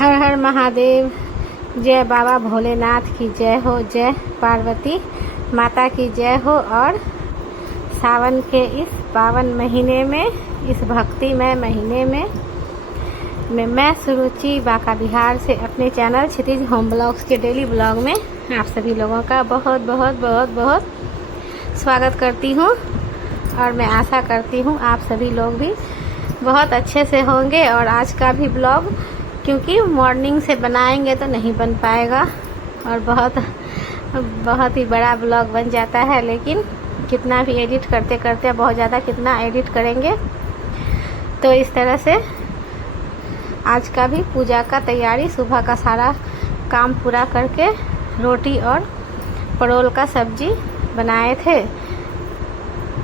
हर हर महादेव। जय बाबा भोलेनाथ की जय हो, जय पार्वती माता की जय हो। और सावन के इस पावन महीने में, इस भक्तिमय महीने में मैं सुरुचि बांका बिहार से अपने चैनल क्षितिज होम ब्लॉग्स के डेली ब्लॉग में आप सभी लोगों का बहुत बहुत बहुत बहुत स्वागत करती हूँ। और मैं आशा करती हूँ आप सभी लोग भी बहुत अच्छे से होंगे। और आज का भी ब्लॉग क्योंकि मॉर्निंग से बनाएंगे तो नहीं बन पाएगा और बहुत ही बड़ा ब्लॉग बन जाता है, लेकिन कितना भी एडिट करते करते बहुत ज़्यादा कितना एडिट करेंगे। तो इस तरह से आज का भी पूजा का तैयारी, सुबह का सारा काम पूरा करके रोटी और परोल का सब्जी बनाए थे।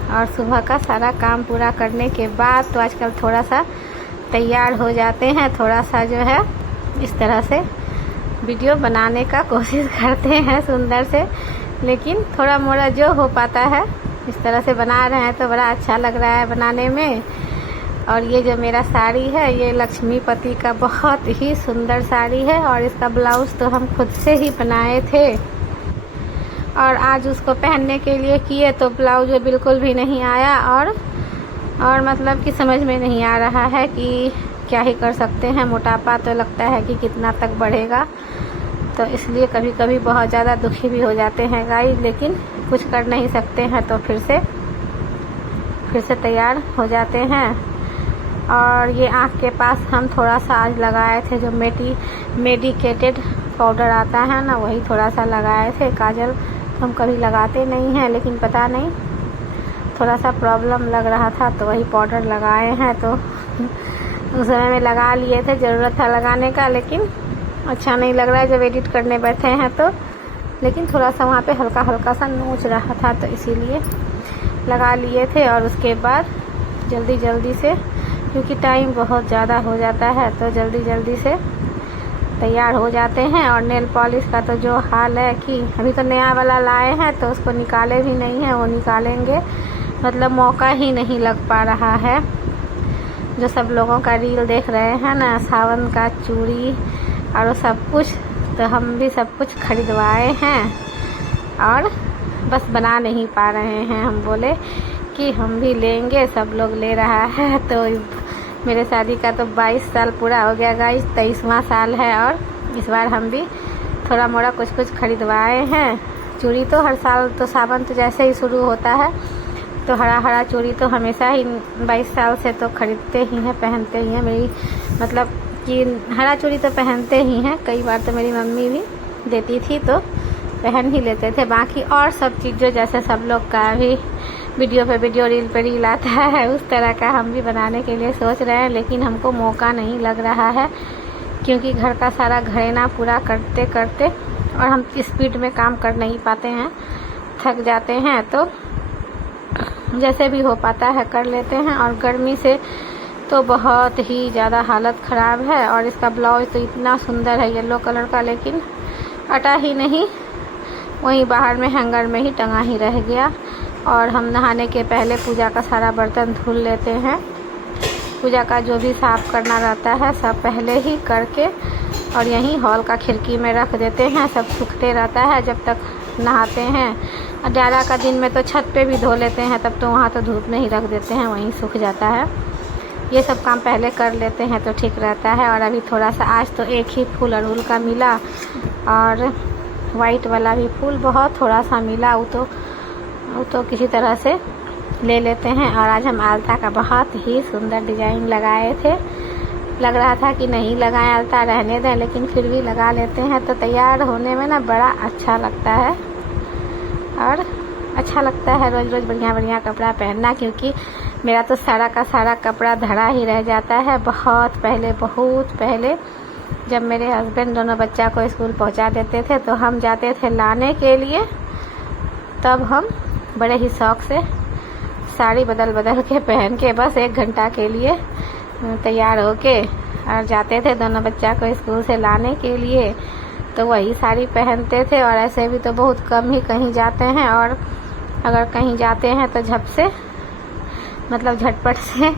और सुबह का सारा काम पूरा करने के बाद तो आजकल थोड़ा सा तैयार हो जाते हैं, थोड़ा सा जो है इस तरह से वीडियो बनाने का कोशिश करते हैं सुंदर से, लेकिन थोड़ा मोड़ा जो हो पाता है इस तरह से बना रहे हैं तो बड़ा अच्छा लग रहा है बनाने में। और ये जो मेरा साड़ी है ये लक्ष्मीपति का बहुत ही सुंदर साड़ी है और इसका ब्लाउज तो हम खुद से ही बनाए थे। और आज उसको पहनने के लिए किए तो ब्लाउज बिल्कुल भी नहीं आया और मतलब कि समझ में नहीं आ रहा है कि क्या ही कर सकते हैं। मोटापा तो लगता है कि कितना तक बढ़ेगा, तो इसलिए कभी कभी बहुत ज़्यादा दुखी भी हो जाते हैं गाइस, लेकिन कुछ कर नहीं सकते हैं तो फिर से तैयार हो जाते हैं। और ये आँख के पास हम थोड़ा सा आज लगाए थे, जो मेडिकेटेड पाउडर आता है ना, वही थोड़ा सा लगाए थे। काजल हम कभी लगाते नहीं हैं, लेकिन पता नहीं थोड़ा सा प्रॉब्लम लग रहा था तो वही पाउडर लगाए हैं। तो उस समय में लगा लिए थे, ज़रूरत था लगाने का, लेकिन अच्छा नहीं लग रहा है जब एडिट करने बैठे हैं तो। लेकिन थोड़ा सा वहाँ पे हल्का हल्का सा नोच रहा था तो इसीलिए लगा लिए थे। और उसके बाद जल्दी से, क्योंकि टाइम बहुत ज़्यादा हो जाता है तो जल्दी से तैयार हो जाते हैं। और नेल पॉलिश का तो जो हाल है कि अभी तो नया वाला लाए हैं तो उसको निकाले भी नहीं हैं, वो निकालेंगे, मतलब मौका ही नहीं लग पा रहा है। जो सब लोगों का रील देख रहे हैं ना, सावन का चूड़ी और सब कुछ, तो हम भी सब कुछ खरीदवाए हैं और बस बना नहीं पा रहे हैं। हम बोले कि हम भी लेंगे, सब लोग ले रहा है। तो मेरे शादी का तो 22 साल पूरा हो गया गाइस, 23वां साल है। और इस बार हम भी थोड़ा मोड़ा कुछ खरीदवाए हैं। चूड़ी तो हर साल, तो सावन तो जैसे ही शुरू होता है तो हरा चूड़ी तो हमेशा ही 22 साल से तो खरीदते ही हैं, पहनते ही हैं। मेरी मतलब कि हरा चूड़ी तो पहनते ही हैं, कई बार तो मेरी मम्मी भी देती थी तो पहन ही लेते थे। बाकी और सब चीज़ जो जैसे सब लोग का भी वीडियो पे वीडियो, रील पे रील आता है, उस तरह का हम भी बनाने के लिए सोच रहे हैं, लेकिन हमको मौका नहीं लग रहा है क्योंकि घर का सारा घरेना पूरा करते करते और हम स्पीड में काम कर नहीं पाते हैं, थक जाते हैं। तो जैसे भी हो पाता है कर लेते हैं। और गर्मी से तो बहुत ही ज़्यादा हालत ख़राब है। और इसका ब्लाउज तो इतना सुंदर है येलो कलर का, लेकिन अटा ही नहीं, वहीं बाहर में हैंगर में ही टंगा ही रह गया। और हम नहाने के पहले पूजा का सारा बर्तन धुल लेते हैं। पूजा का जो भी साफ़ करना रहता है सब पहले ही करके और यहीं हॉल का खिड़की में रख देते हैं, सब सूखते रहता है जब तक नहाते हैं। और ज़्यादा का दिन में तो छत पे भी धो लेते हैं, तब तो वहाँ तो धूप में ही रख देते हैं, वहीं सूख जाता है। ये सब काम पहले कर लेते हैं तो ठीक रहता है। और अभी थोड़ा सा, आज तो एक ही फूल अड़हुल का मिला और वाइट वाला भी फूल बहुत थोड़ा सा मिला, वो तो किसी तरह से ले लेते हैं। और आज हम आलता का बहुत ही सुंदर डिज़ाइन लगाए थे, लग रहा था कि नहीं लगाएं, आलता रहने दें, लेकिन फिर भी लगा लेते हैं। तो तैयार होने में ना बड़ा अच्छा लगता है और अच्छा लगता है रोज़ बढ़िया कपड़ा पहनना, क्योंकि मेरा तो सारा का सारा कपड़ा धड़ा ही रह जाता है। बहुत पहले जब मेरे हस्बैंड दोनों बच्चा को स्कूल पहुंचा देते थे तो हम जाते थे लाने के लिए, तब हम बड़े ही शौक़ से साड़ी बदल के पहन के बस 1 घंटा के लिए तैयार होके और जाते थे दोनों बच्चा को स्कूल से लाने के लिए। तो वही साड़ी पहनते थे। और ऐसे भी तो बहुत कम ही कहीं जाते हैं, और अगर कहीं जाते हैं तो झटपट से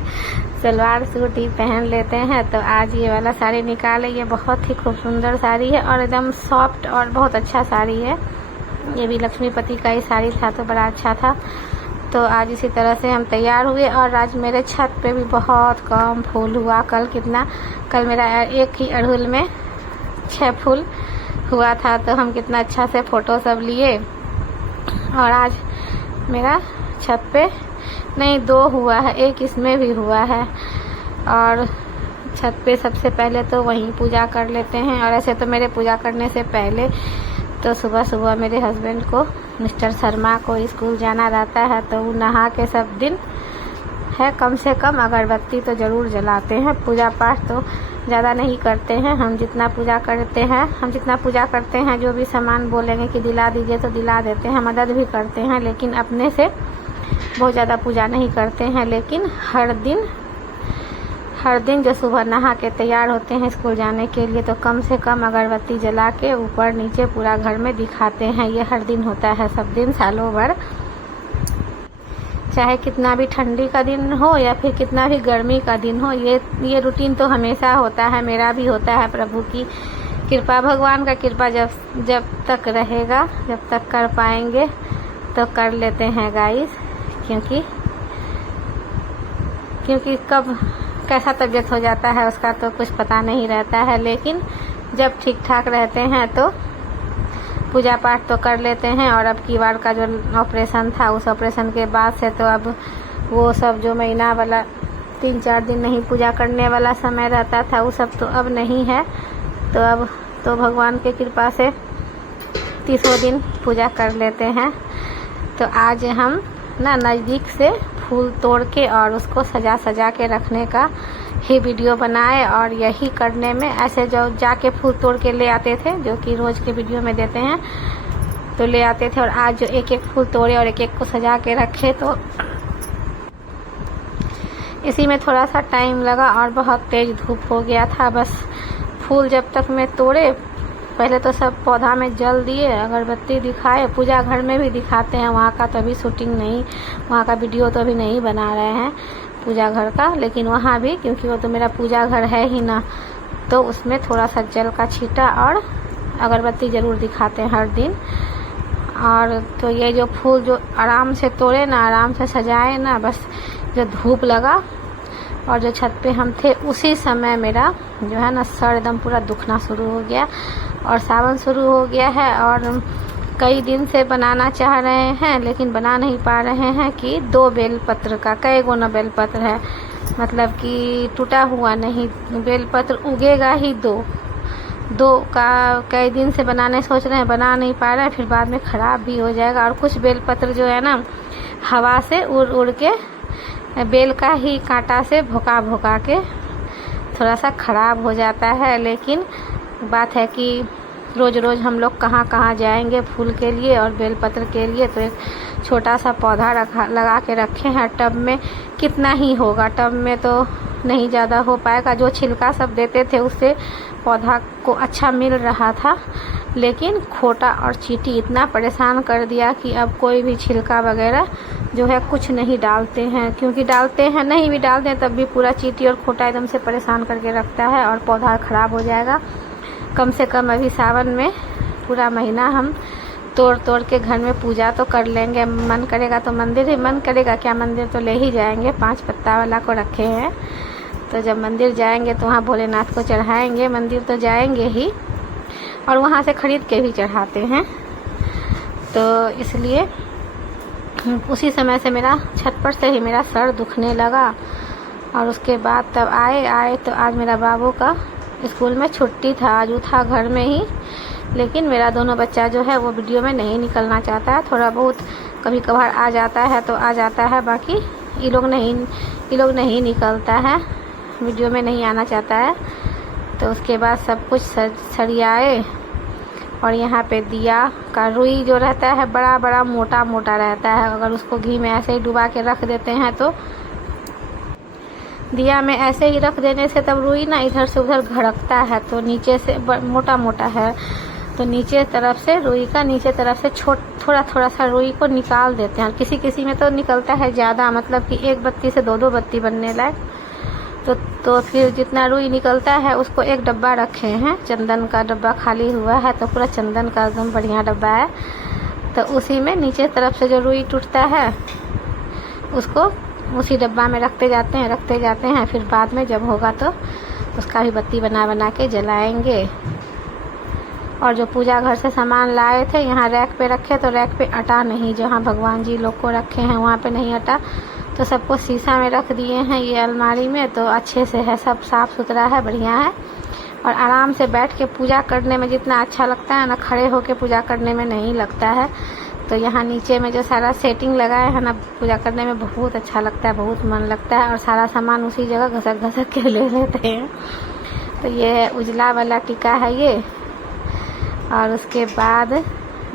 सलवार सूट ही पहन लेते हैं। तो आज ये वाला साड़ी निकाले, ये बहुत ही खूब सुंदर साड़ी है और एकदम सॉफ्ट और बहुत अच्छा साड़ी है। ये भी लक्ष्मीपति का ही साड़ी था तो बड़ा अच्छा था। तो आज इसी तरह से हम तैयार हुए और आज मेरे छत पे भी बहुत कम फूल हुआ। कल मेरा एक ही अड़हुल में 6 फूल हुआ था, तो हम कितना अच्छा से फ़ोटो सब लिए। और आज मेरा छत पे नहीं 2 हुआ है, एक इसमें भी हुआ है। और छत पे सबसे पहले तो वहीं पूजा कर लेते हैं। और ऐसे तो मेरे पूजा करने से पहले तो सुबह सुबह मेरे हस्बैंड को, मिस्टर शर्मा को स्कूल जाना रहता है, तो वो नहा के सब दिन है कम से कम अगरबत्ती तो ज़रूर जलाते हैं। पूजा पाठ तो ज़्यादा नहीं करते हैं। हम जितना पूजा करते हैं जो भी सामान बोलेंगे कि दिला दीजिए तो दिला देते हैं, मदद भी करते हैं, लेकिन अपने से बहुत ज़्यादा पूजा नहीं करते हैं। लेकिन हर दिन जो सुबह नहा के तैयार होते हैं स्कूल जाने के लिए, तो कम से कम अगरबत्ती जला के ऊपर नीचे पूरा घर में दिखाते हैं। ये हर दिन होता है, सब दिन, सालों भर, चाहे कितना भी ठंडी का दिन हो या फिर कितना भी गर्मी का दिन हो। ये रूटीन तो हमेशा होता है, मेरा भी होता है। प्रभु की कृपा, भगवान का कृपा जब तक रहेगा, जब तक कर पाएंगे तो कर लेते हैं गाइस, क्योंकि कब कैसा तबीयत हो जाता है उसका तो कुछ पता नहीं रहता है। लेकिन जब ठीक ठाक रहते हैं तो पूजा पाठ तो कर लेते हैं। और अब की बार का जो ऑपरेशन था, उस ऑपरेशन के बाद से तो अब वो सब जो महीना वाला 3-4 दिन नहीं पूजा करने वाला समय रहता था, वो सब तो अब नहीं है। तो अब तो भगवान की कृपा से 30 दिन पूजा कर लेते हैं। तो आज हम नज़दीक से फूल तोड़ के और उसको सजा के रखने का ही वीडियो बनाए। और यही करने में ऐसे जो जाके फूल तोड़ के ले आते थे, जो कि रोज़ के वीडियो में देते हैं, तो ले आते थे। और आज जो एक फूल तोड़े और एक को सजा के रखे, तो इसी में थोड़ा सा टाइम लगा और बहुत तेज़ धूप हो गया था। बस फूल जब तक मैं तोड़े, पहले तो सब पौधा में जल दिए, अगरबत्ती दिखाए, पूजा घर में भी दिखाते हैं। वहाँ का तो अभी शूटिंग नहीं, वहाँ का वीडियो तो अभी नहीं बना रहे हैं पूजा घर का, लेकिन वहाँ भी, क्योंकि वो तो मेरा पूजा घर है ही ना, तो उसमें थोड़ा सा जल का छींटा और अगरबत्ती ज़रूर दिखाते हैं हर दिन। और तो ये जो फूल जो आराम से तोड़े ना, आराम से सजाए ना, बस जो धूप लगा और जो छत पे हम थे, उसी समय मेरा जो है ना सर एकदम पूरा दुखना शुरू हो गया। और सावन शुरू हो गया है और कई दिन से बनाना चाह रहे हैं लेकिन बना नहीं पा रहे हैं कि 2 बेलपत्र का, कई गो न बेलपत्र है, मतलब कि टूटा हुआ नहीं, बेलपत्र उगेगा ही 2 का कई दिन से बनाने सोच रहे हैं, बना नहीं पा रहे हैं, फिर बाद में ख़राब भी हो जाएगा। और कुछ बेलपत्र जो है ना हवा से उड़ के बेल का ही कांटा से भोंका के थोड़ा सा ख़राब हो जाता है। लेकिन बात है कि रोज़ हम लोग कहाँ जाएंगे फूल के लिए और बेलपत्र के लिए, तो एक छोटा सा पौधा लगा के रखे हैं टब में। कितना ही होगा, टब में तो नहीं ज़्यादा हो पाएगा। जो छिलका सब देते थे उससे पौधा को अच्छा मिल रहा था, लेकिन खोटा और चींटी इतना परेशान कर दिया कि अब कोई भी छिलका वगैरह जो है कुछ नहीं डालते हैं, क्योंकि डालते हैं, नहीं भी डालते हैं तब भी पूरा चींटी और खोटा एकदम से परेशान करके रखता है और पौधा ख़राब हो जाएगा। कम से कम अभी सावन में पूरा महीना हम तोड़ के घर में पूजा तो कर लेंगे। मन करेगा तो मंदिर ही, मन करेगा क्या, मंदिर तो ले ही जाएंगे, 5 पत्ता वाला को रखे हैं। तो जब मंदिर जाएंगे तो वहाँ भोलेनाथ को चढ़ाएंगे, मंदिर तो जाएंगे ही और वहाँ से ख़रीद के भी चढ़ाते हैं। तो इसलिए उसी समय से मेरा छत पर से ही मेरा सर दुखने लगा। और उसके बाद तब आए तो आज मेरा बाबू का स्कूल में छुट्टी था, आज वो था घर में ही। लेकिन मेरा दोनों बच्चा जो है वो वीडियो में नहीं निकलना चाहता है, थोड़ा बहुत कभी कभार आ जाता है तो आ जाता है, बाकी ये लोग नहीं निकलता है, वीडियो में नहीं आना चाहता है। तो उसके बाद सब कुछ सरियाए और यहाँ पे दिया का रुई जो रहता है बड़ा मोटा रहता है, अगर उसको घी में ऐसे ही डुबा के रख देते हैं तो दिया में ऐसे ही रख देने से तब रुई ना इधर से उधर घड़कता है। तो नीचे से मोटा है तो नीचे तरफ से रुई का नीचे तरफ से थोड़ा सा रुई को निकाल देते हैं। किसी में तो निकलता है ज़्यादा, मतलब कि 1 बत्ती से 2 बत्ती बनने लायक। तो फिर जितना रुई निकलता है उसको एक डब्बा रखे हैं, चंदन का डब्बा खाली हुआ है, तो पूरा चंदन का एकदम बढ़िया डब्बा है। तो उसी में नीचे तरफ से जो रुई टूटता है उसको उसी डब्बा में रखते जाते हैं। फिर बाद में जब होगा तो उसका भी बत्ती बना के जलाएंगे। और जो पूजा घर से सामान लाए थे यहाँ रैक पे रखे, तो रैक पे अटा नहीं, जहाँ भगवान जी लोग को रखे हैं वहाँ पे नहीं अटा, तो सबको शीशा में रख दिए हैं ये अलमारी में। तो अच्छे से है, सब साफ़ सुथरा है, बढ़िया है। और आराम से बैठ के पूजा करने में जितना अच्छा लगता है ना, खड़े होके पूजा करने में नहीं लगता है। तो यहाँ नीचे में जो सारा सेटिंग लगाया है ना, पूजा करने में बहुत अच्छा लगता है, बहुत मन लगता है। और सारा सामान उसी जगह घसक के ले लेते हैं। तो ये उजला वाला टीका है ये। और उसके बाद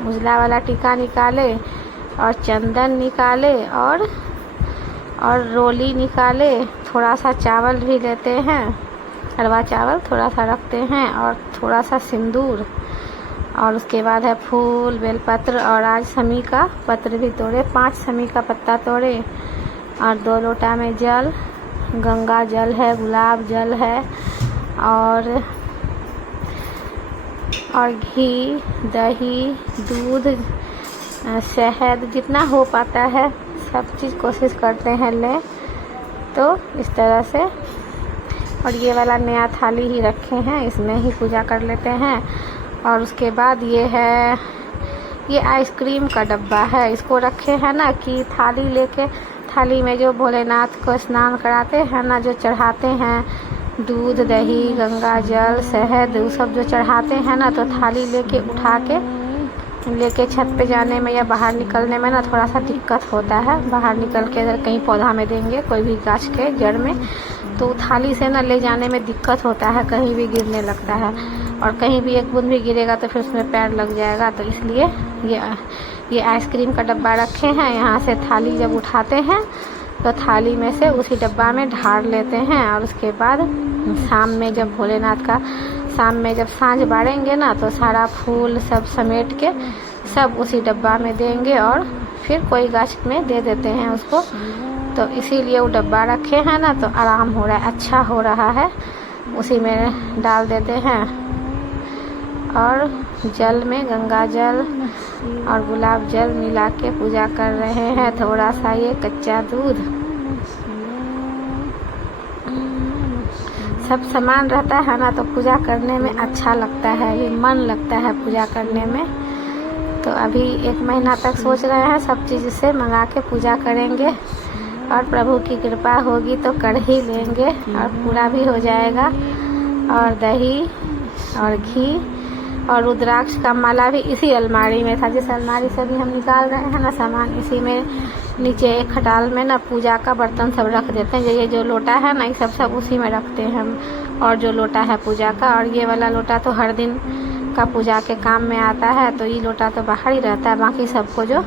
उजला वाला टीका निकाले और चंदन निकाले और रोली निकाले। थोड़ा सा चावल भी लेते हैं, अरवा चावल थोड़ा सा रखते हैं, और थोड़ा सा सिंदूर। और उसके बाद है फूल, बेलपत्र, और आज समी का पत्र भी तोड़े, 5 समी का पत्ता तोड़े। और 2 लोटा में जल, गंगा जल है, गुलाब जल है, और घी, दही, दूध, शहद, जितना हो पाता है सब चीज़ कोशिश करते हैं लें। तो इस तरह से, और ये वाला नया थाली ही रखे हैं, इसमें ही पूजा कर लेते हैं। और उसके बाद ये है, ये आइसक्रीम का डब्बा है, इसको रखे हैं ना कि थाली लेके, थाली में जो भोलेनाथ को स्नान कराते हैं ना, जो चढ़ाते हैं दूध, दही, गंगा जल, शहद, वो सब जो चढ़ाते हैं ना, तो थाली लेके उठा के लेके छत पे जाने में या बाहर निकलने में ना थोड़ा सा दिक्कत होता है। बाहर निकल के अगर कहीं पौधा में देंगे, कोई भी गाछ के जड़ में, तो थाली से ना ले जाने में दिक्कत होता है, कहीं भी गिरने लगता है। और कहीं भी एक बूंद भी गिरेगा तो फिर उसमें पैर लग जाएगा। तो इसलिए ये आइसक्रीम का डब्बा रखे हैं। यहाँ से थाली जब उठाते हैं तो थाली में से उसी डब्बा में ढार लेते हैं। और उसके बाद शाम में जब भोलेनाथ का, शाम में जब सांझ बारेंगे ना, तो सारा फूल सब समेट के सब उसी डब्बा में देंगे और फिर कोई गाछ में दे देते हैं उसको। तो इसीलिए वो डब्बा रखे हैं ना, तो आराम हो रहा है, अच्छा हो रहा है, उसी में डाल देते हैं। और जल में गंगा जल और गुलाब जल मिला के पूजा कर रहे हैं। थोड़ा सा ये कच्चा दूध, सब सामान रहता है ना, तो पूजा करने में अच्छा लगता है, भी मन लगता है पूजा करने में। तो अभी 1 महीना तक सोच रहे हैं सब चीज़ से मंगा के पूजा करेंगे, और प्रभु की कृपा होगी तो कर ही लेंगे और पूरा भी हो जाएगा। और दही और घी और रुद्राक्ष का माला भी इसी अलमारी में था, जिस अलमारी से भी हम निकाल रहे हैं ना सामान, इसी में नीचे एक खटाल में ना पूजा का बर्तन सब रख देते हैं। ये जो लोटा है ना, ये सब उसी में रखते हैं हम। और जो लोटा है पूजा का, और ये वाला लोटा तो हर दिन का पूजा के काम में आता है, तो ये लोटा तो बाहर ही रहता है। बाकी सबको जो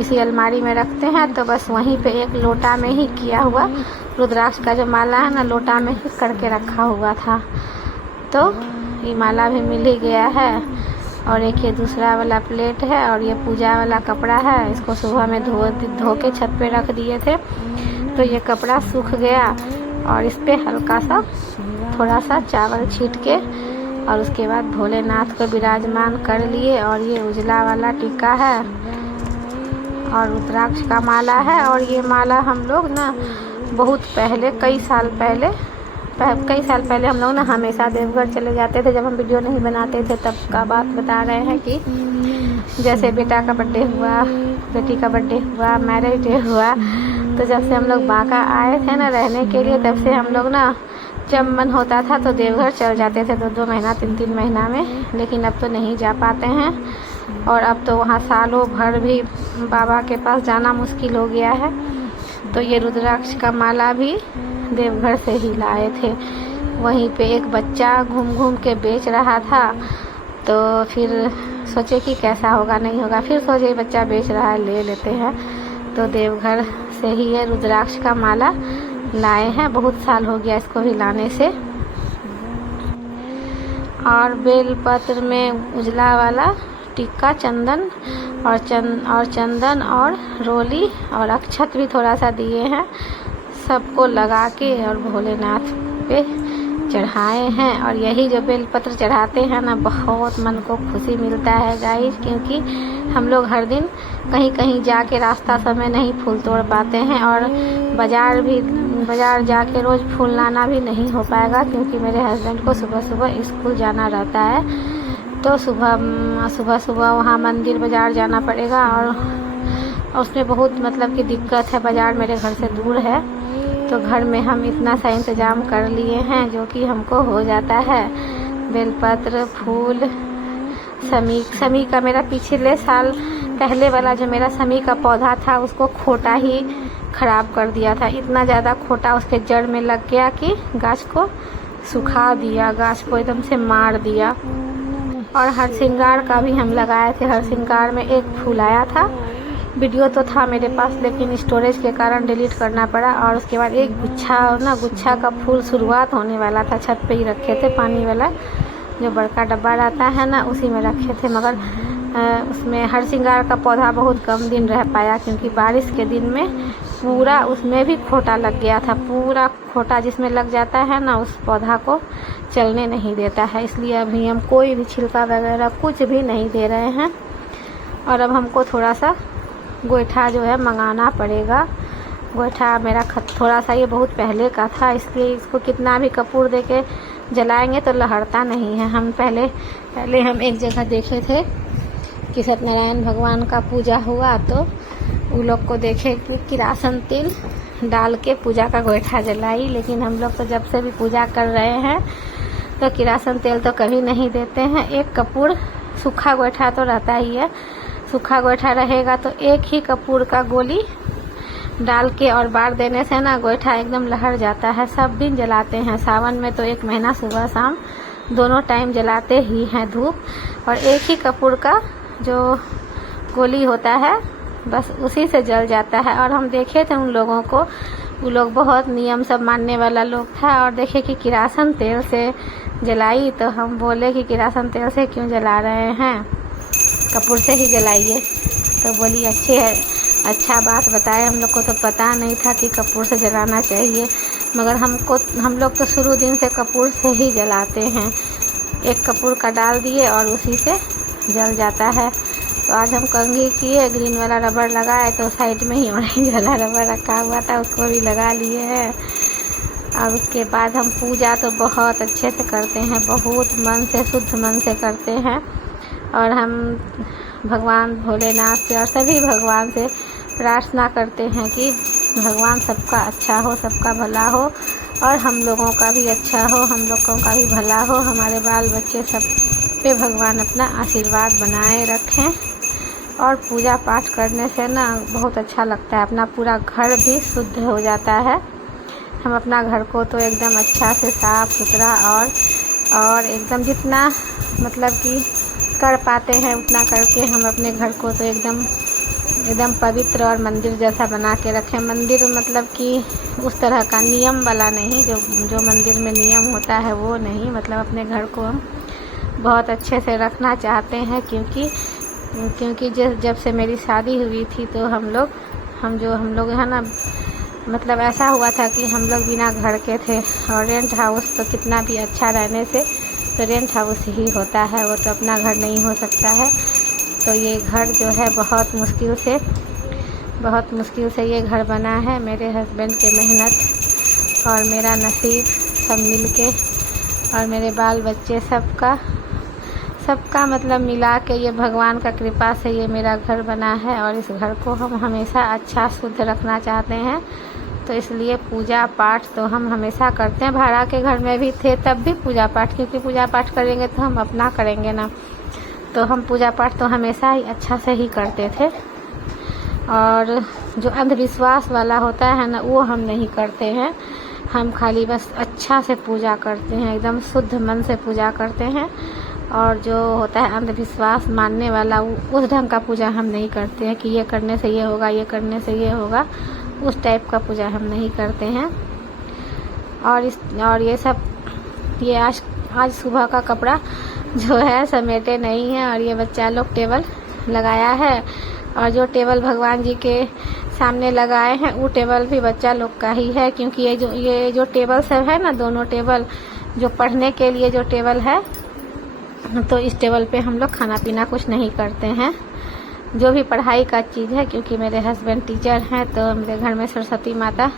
इसी अलमारी में रखते हैं। तो बस वहीं पे एक लोटा में ही किया हुआ रुद्राक्ष का जो माला है ना, लोटा में ही करके रखा हुआ था। तो ये माला भी मिल ही गया है। और एक ये दूसरा वाला प्लेट है, और ये पूजा वाला कपड़ा है, इसको सुबह में धो के छत पे रख दिए थे, तो ये कपड़ा सूख गया। और इस पे हल्का सा थोड़ा सा चावल छीट के, और उसके बाद भोलेनाथ को विराजमान कर लिए। और ये उजला वाला टीका है और रुद्राक्ष का माला है। और ये माला हम लोग ना बहुत पहले, कई साल पहले हम लोग ना हमेशा देवघर चले जाते थे, जब हम वीडियो नहीं बनाते थे तब का बात बता रहे हैं। कि जैसे बेटा का बर्थडे हुआ, बेटी का बर्थडे हुआ, मैरिज डे हुआ, तो जब से हम लोग बांका आए थे ना रहने के लिए, तब से हम लोग ना जब मन होता था तो देवघर चल जाते थे 2-2 महीना 3-3 महीना में। लेकिन अब तो नहीं जा पाते हैं, और अब तो वहाँ सालों भर भी बाबा के पास जाना मुश्किल हो गया है। तो ये रुद्राक्ष का माला भी देवघर से ही लाए थे। वहीं पे एक बच्चा घूम घूम के बेच रहा था, तो फिर सोचे कि कैसा होगा नहीं होगा, फिर सोचे बच्चा बेच रहा है ले लेते हैं। तो देवघर से ही ये रुद्राक्ष का माला लाए हैं, बहुत साल हो गया इसको भी लाने से। और बेलपत्र में उजला वाला टिक्का, चंदन और चंदन और रोली और अक्षत भी थोड़ा सा दिए हैं। सबको लगा के और भोलेनाथ पे चढ़ाए हैं। और यही जो बेलपत्र चढ़ाते हैं ना, बहुत मन को खुशी मिलता है गाइस, क्योंकि हम लोग हर दिन कहीं कहीं जाके रास्ता समय नहीं फूल तोड़ पाते हैं, और बाज़ार जाके रोज़ फूल लाना भी नहीं हो पाएगा, क्योंकि मेरे हस्बैंड को सुबह सुबह स्कूल जाना रहता है। तो सुबह वहाँ मंदिर बाज़ार जाना पड़ेगा, और उसमें बहुत मतलब कि दिक्कत है। बाज़ार मेरे घर से दूर है, तो घर में हम इतना सा इंतज़ाम कर लिए हैं जो कि हमको हो जाता है। बेलपत्र, फूल, समी का मेरा पिछले साल पहले वाला जो मेरा समी का पौधा था, उसको खोटा ही ख़राब कर दिया था। इतना ज़्यादा खोटा उसके जड़ में लग गया कि गाछ को सुखा दिया, गाछ को एकदम से मार दिया। और हरसिंगार का भी हम लगाए थे। हरसिंगार में एक फूल आया था, वीडियो तो था मेरे पास, लेकिन स्टोरेज के कारण डिलीट करना पड़ा। और उसके बाद एक गुच्छा का फूल शुरुआत होने वाला था, छत पे ही रखे थे, पानी वाला जो बड़का डब्बा रहता है ना, उसी में रखे थे। मगर उसमें हरसिंगार का पौधा बहुत कम दिन रह पाया, क्योंकि बारिश के दिन में पूरा उसमें भी खोटा लग गया था। पूरा खोटा जिसमें लग जाता है ना, उस पौधा को चलने नहीं देता है। इसलिए अभी हम कोई भी छिलका वगैरह कुछ भी नहीं दे रहे हैं। और अब हमको थोड़ा सा गोईठा जो है मंगाना पड़ेगा। गोईठा मेरा थोड़ा सा ये बहुत पहले का था, इसलिए इसको कितना भी कपूर दे के जलाएंगे तो लहरता नहीं है। हम पहले हम एक जगह देखे थे कि सत्यनारायण भगवान का पूजा हुआ, तो उन लोग को देखे कि किरासन तेल डाल के पूजा का गोईठा जलाई। लेकिन हम लोग तो जब से भी पूजा कर रहे हैं तो किरासन तेल तो कभी नहीं देते हैं। एक कपूर, सूखा गोईठा तो रहता ही है, सूखा गोईठा रहेगा तो एक ही कपूर का गोली डाल के और बार देने से ना गोईठा एकदम लहर जाता है। सब दिन जलाते हैं, सावन में तो 1 महीना सुबह शाम दोनों टाइम जलाते ही हैं धूप। और एक ही कपूर का जो गोली होता है, बस उसी से जल जाता है। और हम देखे थे उन लोगों को, वो लोग बहुत नियम सब मानने वाला लोग था, और देखे कि किरासन तेल से जलाई, तो हम बोले कि किरासन तेल से क्यों जला रहे हैं, कपूर से ही जलाइए। तो बोली अच्छा बात बताए। हम लोग को तो पता नहीं था कि कपूर से जलाना चाहिए, मगर हम लोग तो शुरू दिन से कपूर से ही जलाते हैं। एक कपूर का डाल दिए और उसी से जल जाता है। तो आज हम कंघी किए, ग्रीन वाला रबड़ लगाए, तो साइड में ही ऑरेंज वाला रबड़ रखा हुआ था, उसको भी लगा लिए हैं। और उसके बाद हम पूजा तो बहुत अच्छे से करते हैं, बहुत मन से, शुद्ध मन से करते हैं। और हम भगवान भोलेनाथ से और सभी भगवान से प्रार्थना करते हैं कि भगवान सबका अच्छा हो, सबका भला हो, और हम लोगों का भी अच्छा हो, हम लोगों का भी भला हो, हमारे बाल बच्चे सब पे भगवान अपना आशीर्वाद बनाए रखें। और पूजा पाठ करने से ना बहुत अच्छा लगता है, अपना पूरा घर भी शुद्ध हो जाता है। हम अपना घर को तो एकदम अच्छा से साफ़ सुथरा और एकदम जितना मतलब कि कर पाते हैं उतना करके हम अपने घर को तो एकदम पवित्र और मंदिर जैसा बना के रखें। मंदिर मतलब कि उस तरह का नियम वाला नहीं, जो मंदिर में नियम होता है वो नहीं, मतलब अपने घर को हम बहुत अच्छे से रखना चाहते हैं। क्योंकि जब से मेरी शादी हुई थी तो हम लोग है ना, मतलब ऐसा हुआ था कि हम लोग बिना घर के थे। और रेंट हाउस तो कितना भी अच्छा रहने से तो रेंट हाउस ही होता है, वो तो अपना घर नहीं हो सकता है। तो ये घर जो है बहुत मुश्किल से ये घर बना है। मेरे हस्बैंड के मेहनत और मेरा नसीब सब मिलके और मेरे बाल बच्चे सबका मतलब मिला के ये भगवान का कृपा से ये मेरा घर बना है। और इस घर को हम हमेशा अच्छा शुद्ध रखना चाहते हैं, तो इसलिए पूजा पाठ तो हम हमेशा करते हैं। भाड़ा के घर में भी थे तब भी पूजा पाठ, क्योंकि पूजा पाठ करेंगे तो हम अपना करेंगे ना, तो हम पूजा पाठ तो हमेशा ही अच्छा से ही करते थे। और जो अंधविश्वास वाला होता है ना, वो हम नहीं करते हैं। हम खाली बस अच्छा से पूजा करते हैं, एकदम शुद्ध मन से पूजा करते हैं। और जो होता है अंधविश्वास मानने वाला, उस ढंग का पूजा हम नहीं करते हैं कि ये करने से ये होगा, ये करने से ये होगा, उस टाइप का पूजा हम नहीं करते हैं। और ये सब आज सुबह का कपड़ा जो है समेटे नहीं है, और ये बच्चा लोग टेबल लगाया है। और जो टेबल भगवान जी के सामने लगाए हैं वो टेबल भी बच्चा लोग का ही है, क्योंकि ये जो टेबल सब है ना, दोनों टेबल जो पढ़ने के लिए जो टेबल है, तो इस टेबल पे हम लोग खाना पीना कुछ नहीं करते हैं, जो भी पढ़ाई का चीज़ है। क्योंकि मेरे हस्बैंड टीचर हैं, तो मेरे घर में सरस्वती माता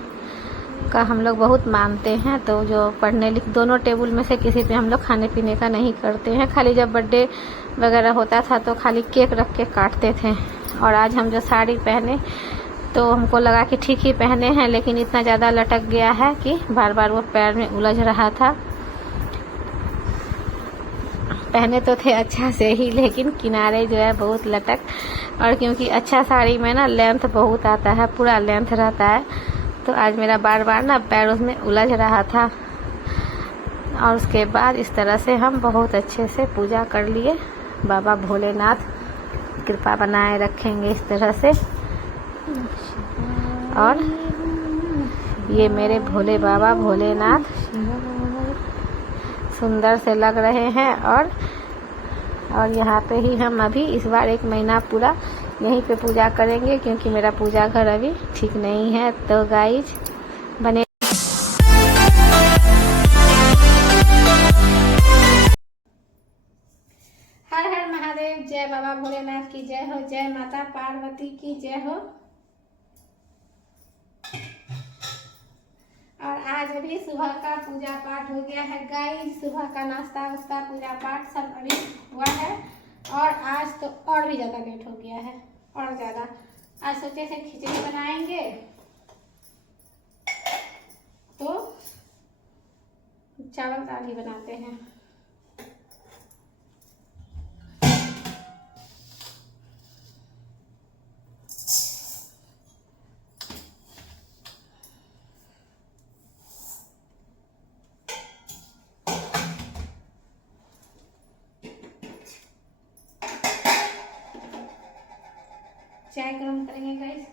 का हम लोग बहुत मानते हैं। तो जो पढ़ने लिख दोनों टेबल में से किसी पे हम लोग खाने पीने का नहीं करते हैं। खाली जब बर्थडे वगैरह होता था तो खाली केक रख के काटते थे। और आज हम जो साड़ी पहने तो हमको लगा कि ठीक ही पहने हैं, लेकिन इतना ज़्यादा लटक गया है कि बार बार वो पैर में उलझ रहा था। पहने तो थे अच्छा से ही, लेकिन किनारे जो है बहुत लटक, और क्योंकि अच्छा साड़ी में ना लेंथ बहुत आता है, पूरा लेंथ रहता है, तो आज मेरा बार बार ना पैर उसमें उलझ रहा था। और उसके बाद इस तरह से हम बहुत अच्छे से पूजा कर लिए। बाबा भोलेनाथ कृपा बनाए रखेंगे इस तरह से। और ये मेरे भोले बाबा भोलेनाथ सुंदर से लग रहे हैं। और यहाँ पे ही हम अभी इस बार 1 महीना पूरा यहीं पे पूजा करेंगे, क्योंकि मेरा पूजा घर अभी ठीक नहीं है। तो गाइज बने हर हर महादेव, जय बाबा भोलेनाथ की जय हो, जय माता पार्वती की जय हो। और आज अभी सुबह का पूजा पाठ हो गया है गाइस। सुबह का नाश्ता वास्ता पूजा पाठ सब अभी हुआ है। और आज तो और भी ज़्यादा लेट हो गया है, और ज़्यादा। आज सोचे थे खिचड़ी बनाएंगे, तो चावल दाल ही बनाते हैं। चाय गरम करेंगे गाइस।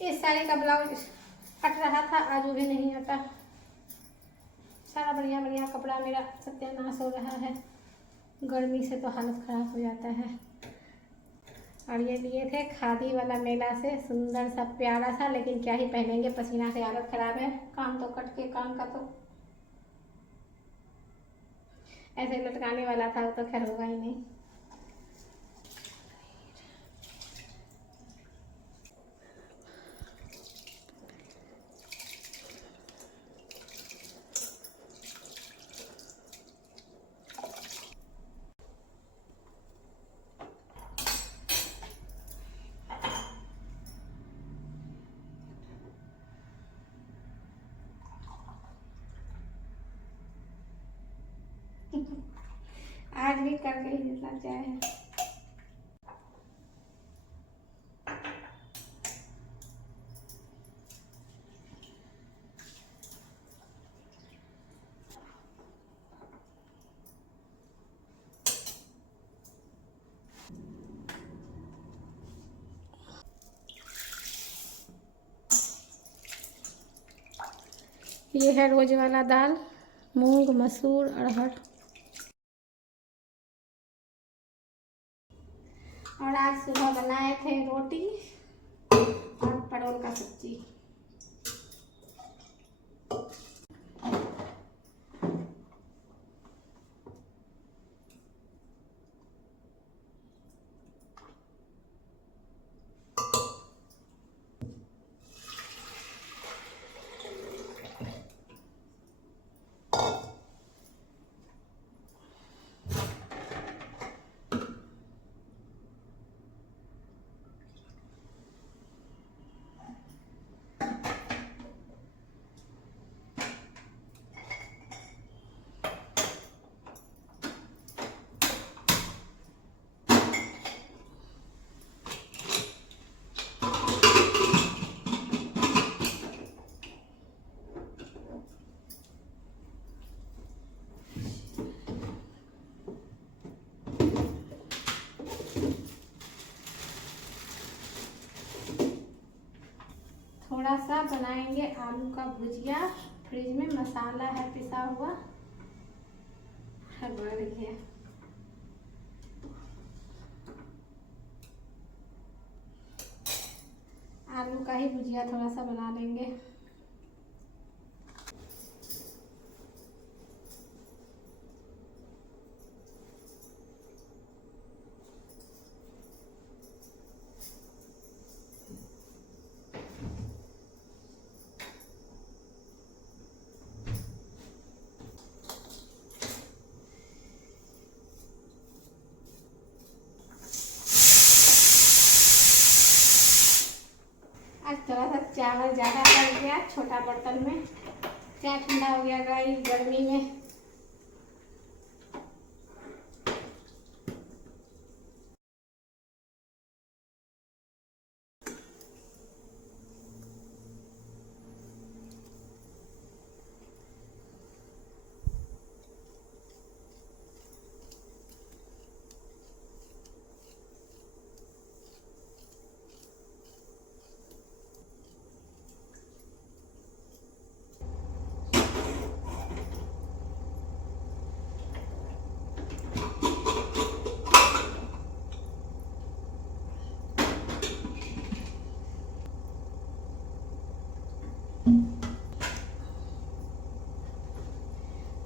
इस साड़ी का ब्लाउज कट रहा था, आज वो भी नहीं हटा। सारा बढ़िया बढ़िया कपड़ा मेरा सत्यानाश हो रहा है, गर्मी से तो हालत खराब हो जाता है। और ये लिए थे खादी वाला मेला से, सुंदर सा प्यारा सा, लेकिन क्या ही पहनेंगे, पसीना से हालत खराब है। काम तो कट के, काम का तो ऐसे लटकाने वाला था, वो तो खैर होगा ही नहीं। आज भी करके ही लग जाए है। ये है रोज वाला दाल, मूंग मसूर अरहर। और आज सुबह बनाए थे रोटी और परवल का सब्जी। थोड़ा सा बनाएंगे आलू का भुजिया, फ्रिज में मसाला है पिसा हुआ, बढ़ गया। आलू का ही भुजिया थोड़ा सा बना लेंगे। आज थोड़ा सा चावल ज़्यादा पड़ गया छोटा बर्तन में। क्या ठंडा हो गया गाइस गर्मी में।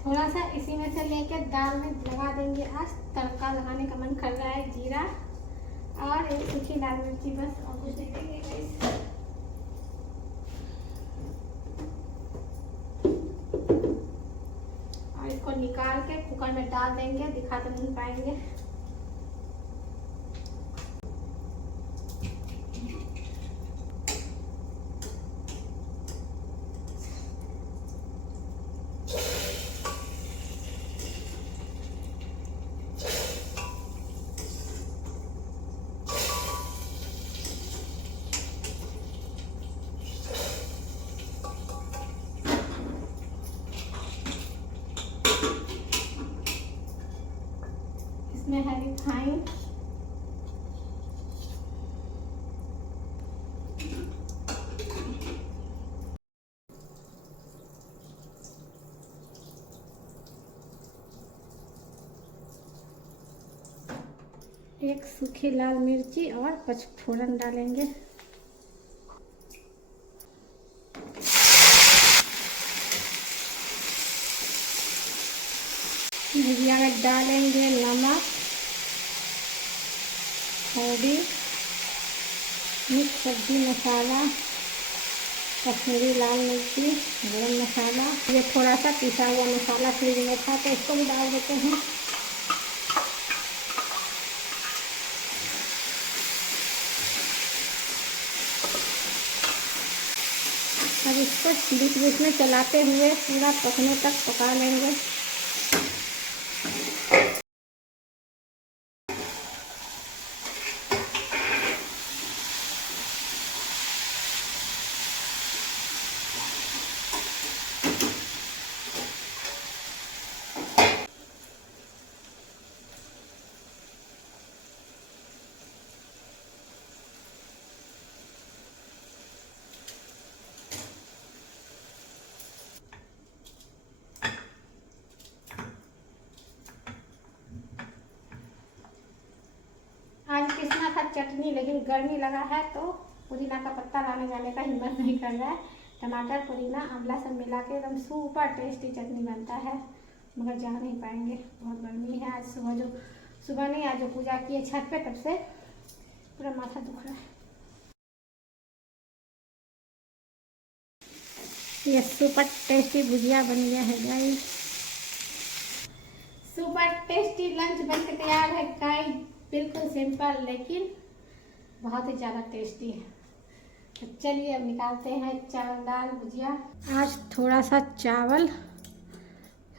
थोड़ा सा इसी में से लेके दाल में लगा देंगे। आज तड़का लगाने का मन कर रहा है। जीरा और एक सूखी लाल मिर्ची, बस और कुछ नहीं देंगे गाइस। और इसको निकाल के कुकर में डाल देंगे। दिखा तो नहीं पाएंगे। इसमें है रिफाइंड, एक सूखी लाल मिर्ची और पचफोरन डालेंगे। भुजिया में डालेंगे नमक, हल्दी, मिक्स सब्जी मसाला, कश्मीरी लाल मिर्ची, गरम मसाला। ये थोड़ा सा पिसा हुआ मसाला फ्रिज में था तो इसको भी डाल देते हैं। अब इसको बीच बीच में चलाते हुए पूरा पकने तक पका लेंगे। आज पिसना था चटनी, लेकिन गर्मी लगा है तो पुदीना का पत्ता लाने जाने का हिम्मत नहीं कर रहा है। टमाटर, पुदीना, आंवला सब मिला के एकदम सुपर टेस्टी चटनी बनता है, मगर जा नहीं पाएंगे, बहुत गर्मी है। आज सुबह नहीं, आज जो पूजा किए छत पे तब से पूरा माथा दुख रहा है। ये सुपर टेस्टी भुजिया बन गया है गाइस। सुपर टेस्टी लंच बनके तैयार है गाइस। बिल्कुल सिंपल लेकिन बहुत ही ज़्यादा टेस्टी है। तो चलिए अब निकालते हैं चावल दाल भुजिया। आज थोड़ा सा चावल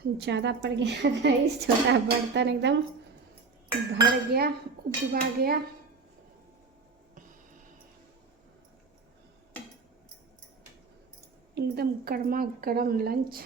ज़्यादा पड़ गया गाइस, छोटा बर्तन एकदम भर गया, उबा गया। एकदम गर्मा गर्म लंच।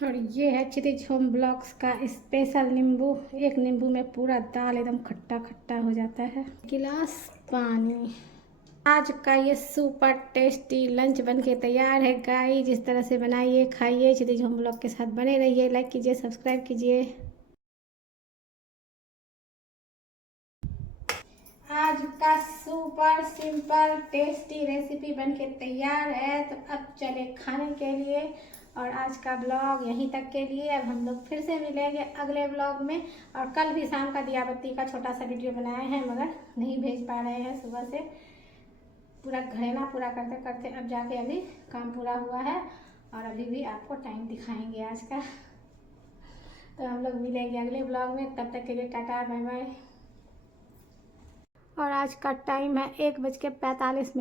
और ये है क्षितिज होम ब्लॉग्स का स्पेशल नींबू। एक नींबू में पूरा दाल एकदम खट्टा खट्टा हो जाता है। गिलास पानी। आज का ये सुपर टेस्टी लंच बनके तैयार है गाइस। जिस तरह से बनाइए खाइए। क्षितिज होम ब्लॉग के साथ बने रहिए। लाइक कीजिए, सब्सक्राइब कीजिए। आज का सुपर सिंपल टेस्टी रेसिपी बनके तैयार है। तो अब चले खाने के लिए। और आज का ब्लॉग यहीं तक के लिए। अब हम लोग फिर से मिलेंगे अगले ब्लॉग में। और कल भी शाम का दिया बत्ती का छोटा सा वीडियो बनाए हैं, मगर नहीं भेज पा रहे हैं। सुबह से पूरा घरेना पूरा करते करते अब जाके अभी काम पूरा हुआ है। और अभी भी आपको टाइम दिखाएंगे आज का। तो हम लोग मिलेंगे अगले ब्लॉग में। तब तक के लिए टाटा बाय बाय। और आज का टाइम है 1:45।